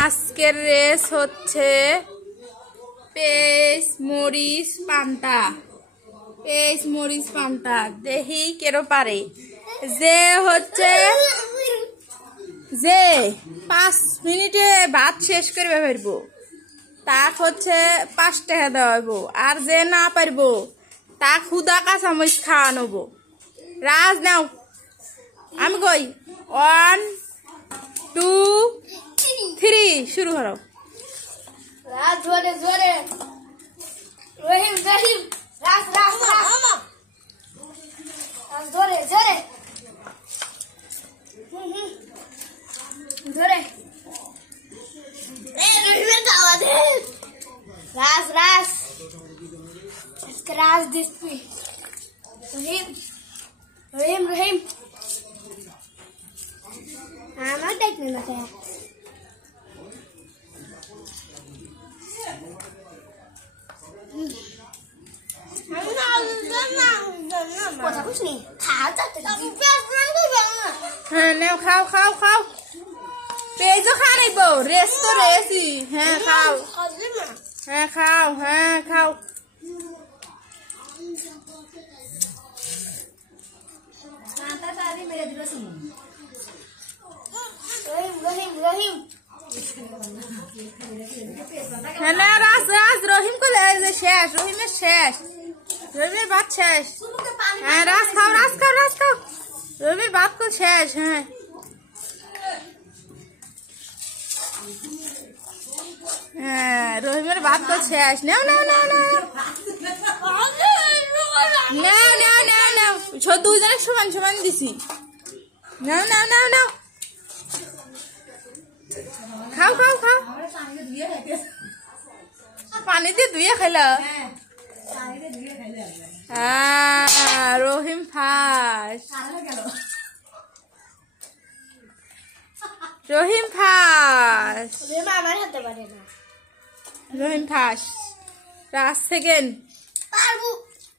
আজকের রেস হচ্ছে পেঁয়াজ মরিচ পান্তা। পেঁয়াজ মরিচ পান্তা দেখি কেরো পারে। যে হচ্ছে যে 5 মিনিটে ভাত শেষ করবে পারবো তাক হচ্ছে 5 টাকা দেওয়া হইব। আর যে না পারবো তাক হুদা কাঁচামরিচ খাওয়া নেব। রাজ নাও, আমি কই 1 2 3 শুরু করো। রাজ জোরে জোরে, রহিম রহিম, রাজ রাজ রাজ, রাজ জোরে জোরে, জোরে। রহিমের দাওয়া দে। রাজ রাজ, আজকে রাজ দিচ্ছি। রহিম রহিম রহিম, আমার দেখবে না কে কথা বুঝনি। হ্যাঁ নেও, খাও খাও খাও। পেঁয়াজও খা নেব, রেস তো রেসি। হ্যাঁ খাও, হ্যাঁ খাও, হ্যাঁ খাও। রহিম রহিম রহিম, হ্যাঁ না রাজ রাজ, রহিম কো শেষ, রহিমের শেষ, রহিমের ভাত শেষ। হ্যাঁ রাজ খাও, রাজ খাও, রাজ খাও, রহিমের ভাত তো শেষ। হ্যাঁ হ্যাঁ রহিমের ভাত তো শেষ। নাও নাও নাও নাও নাও নাও নাও নাও, দুজনের সমান সমান দিছি। নাও নাও নাও নাও, খাও খাও খাও। পানি দিয়ে ধুয়ে খাইলা? রহিম ফার্স্ট, রহিম ফার্স্ট, রহিম আমার হাতে পারে না। রহিম ফার্স্ট, রাজ সেকেন্ড। পারবো,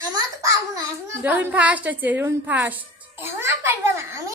আমার তো পারবো না এখন। রহিম ফার্স্ট আছে, রহিম ফার্স্ট। এখন আর পারবে না আমি।